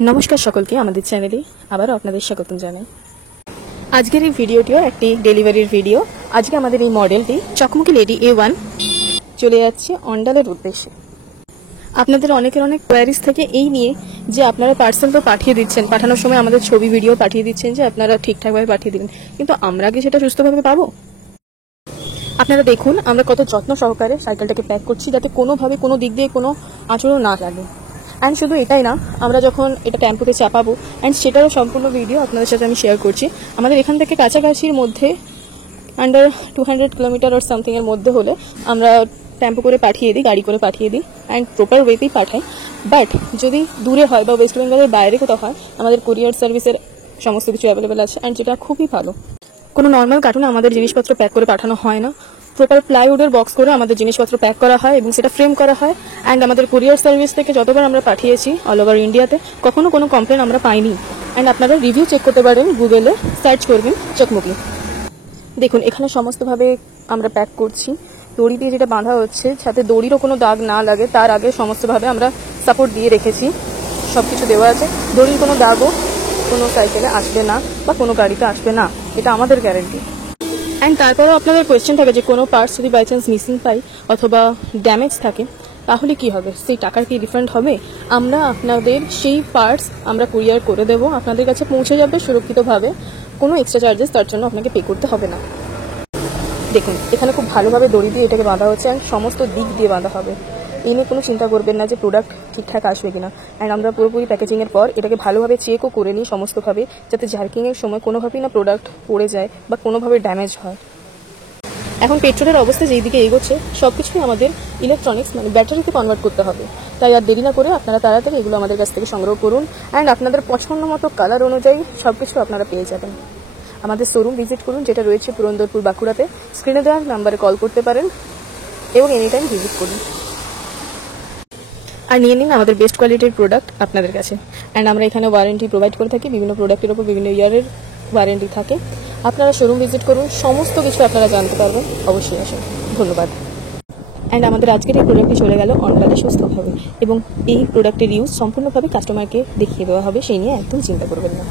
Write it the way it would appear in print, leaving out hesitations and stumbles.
নমস্কার সকলকে আমাদের চ্যানেলে আবার আপনাদের স্বাগতম জানাই। আজকের এই ভিডিওটিও একটি ডেলিভারির ভিডিও। আজকে আমাদের এই মডেলটি চকমকি লেডি A1 চলে যাচ্ছে অন্ডালের উদ্দেশ্যে। আপনাদের অনেকের অনেক কোয়ারিজ থেকে এই নিয়ে যে আপনারা পার্সেল তো পাঠিয়ে দিচ্ছেন, পাঠানোর সময় আমাদের ছবি ভিডিও পাঠিয়ে দিচ্ছেন যে আপনারা ঠিকঠাকভাবে পাঠিয়ে দিবেন, কিন্তু আমরা কি সেটা সুস্থভাবে পাবো? আপনারা দেখুন আমরা কত যত্ন সহকারে সাইকেলটাকে প্যাক করছি যাতে কোনোভাবে কোনো দিক দিয়ে কোনো আঁচড়ও না লাগে। অ্যান্ড শুধু এটাই না, আমরা যখন এটা টেম্পোতে চাপাবো অ্যান্ড সেটারও সম্পূর্ণ ভিডিও আপনাদের সাথে আমি শেয়ার করছি। আমাদের এখান থেকে কাছাকাছির মধ্যে আন্ডার 200 কিলোমিটার আর সামথিংয়ের মধ্যে হলে আমরা টেম্পো করে পাঠিয়ে দিই, গাড়ি করে পাঠিয়ে দিই অ্যান্ড প্রপার ওয়েতেই পাঠাই। বাট যদি দূরে হয় বা ওয়েস্ট বেঙ্গলের বাইরে কোথাও হয়, আমাদের কুরিয়ার সার্ভিসের সমস্ত কিছু অ্যাভেলেবেল আছে অ্যান্ড যেটা খুবই ভালো। কোনো নর্মাল কার্টুনে আমাদের জিনিসপত্র প্যাক করে পাঠানো হয় না, প্রপার প্লাইউডের বক্স করে আমাদের জিনিসপত্র প্যাক করা হয় এবং সেটা ফ্রেম করা হয়। অ্যান্ড আমাদের কুরিয়ার সার্ভিস থেকে যতবার আমরা পাঠিয়েছি অল ওভার ইন্ডিয়াতে কখনো কোনো কমপ্লেন আমরা পাইনি। অ্যান্ড আপনারা রিভিউ চেক করতে পারেন, গুগলে সার্চ করবেন চকমকি। দেখুন এখানে সমস্তভাবে আমরা প্যাক করছি, দড়ি দিয়ে যেটা বাঁধা হচ্ছে যাতে দড়িরও কোনো দাগ না লাগে তার আগে সমস্তভাবে আমরা সাপোর্ট দিয়ে রেখেছি, সব কিছু দেওয়া আছে। দড়ির কোনো দাগও কোনো সাইকেলে আসবে না বা কোনো গাড়িতে আসবে না, এটা আমাদের গ্যারেন্টি। অ্যান্ড তারপরেও আপনাদের কোয়েশ্চেন থাকে যে কোনো পার্টস যদি বাই চান্স মিসিং পাই অথবা ড্যামেজ থাকে তাহলে কি হবে, সেই টাকার কি রিফান্ড হবে? আমরা আপনাদের সেই পার্টস আমরা কুরিয়ার করে দেবো, আপনাদের কাছে পৌঁছে যাবে সুরক্ষিতভাবে, কোনো এক্সট্রা চার্জেস তার জন্য আপনাকে পে করতে হবে না। দেখুন এখানে খুব ভালোভাবে দড়ি দিয়ে এটাকে বাঁধা হচ্ছে অ্যান্ড সমস্ত দিক দিয়ে বাঁধা হবে। এই নিয়ে কোনো চিন্তা করবেন না যে প্রোডাক্ট ঠিকঠাক আসবে কিনা। অ্যান্ড আমরা পুরোপুরি প্যাকেজিংয়ের পর এটাকে ভালোভাবে চেকও করে নিই সমস্তভাবে, যাতে জার্কিংয়ের সময় কোনোভাবেই না প্রোডাক্ট পড়ে যায় বা কোনোভাবে ড্যামেজ হয়। এখন পেট্রোলের অবস্থা যেই দিকে এগোচ্ছে সব কিছুই আমাদের ইলেকট্রনিক্স মানে ব্যাটারিতে কনভার্ট করতে হবে, তাই আর দেরি না করে আপনারা তাড়াতাড়ি এগুলো আমাদের কাছ থেকে সংগ্রহ করুন। অ্যান্ড আপনাদের পছন্দ মতো কালার অনুযায়ী সব কিছু আপনারা পেয়ে যাবেন। আমাদের শোরুম ভিজিট করুন, যেটা রয়েছে পুরন্দরপুর বাঁকুড়াতে। স্ক্রিনে দেওয়ার নাম্বারে কল করতে পারেন এবং এনি টাইম ভিজিট করুন আর নিয়ে নিন আমাদের বেস্ট কোয়ালিটির প্রোডাক্ট আপনাদের কাছে। অ্যান্ড আমরা এখানে ওয়ারেন্টি প্রোভাইড করে থাকি, বিভিন্ন প্রোডাক্টের ওপর বিভিন্ন ইয়ারের ওয়ারেন্টি থাকে। আপনারা শোরুম ভিজিট করুন, সমস্ত কিছু আপনারা জানতে পারবেন। অবশ্যই আসুন, ধন্যবাদ। অ্যান্ড আমাদের আজকের এই প্রোডাক্টটি চলে গেল অনলাইনে সুস্থভাবে এবং এই প্রোডাক্টের ইউজ সম্পূর্ণভাবে কাস্টমারকে দেখিয়ে দেওয়া হবে, সেই নিয়ে একদম চিন্তা করবেন না।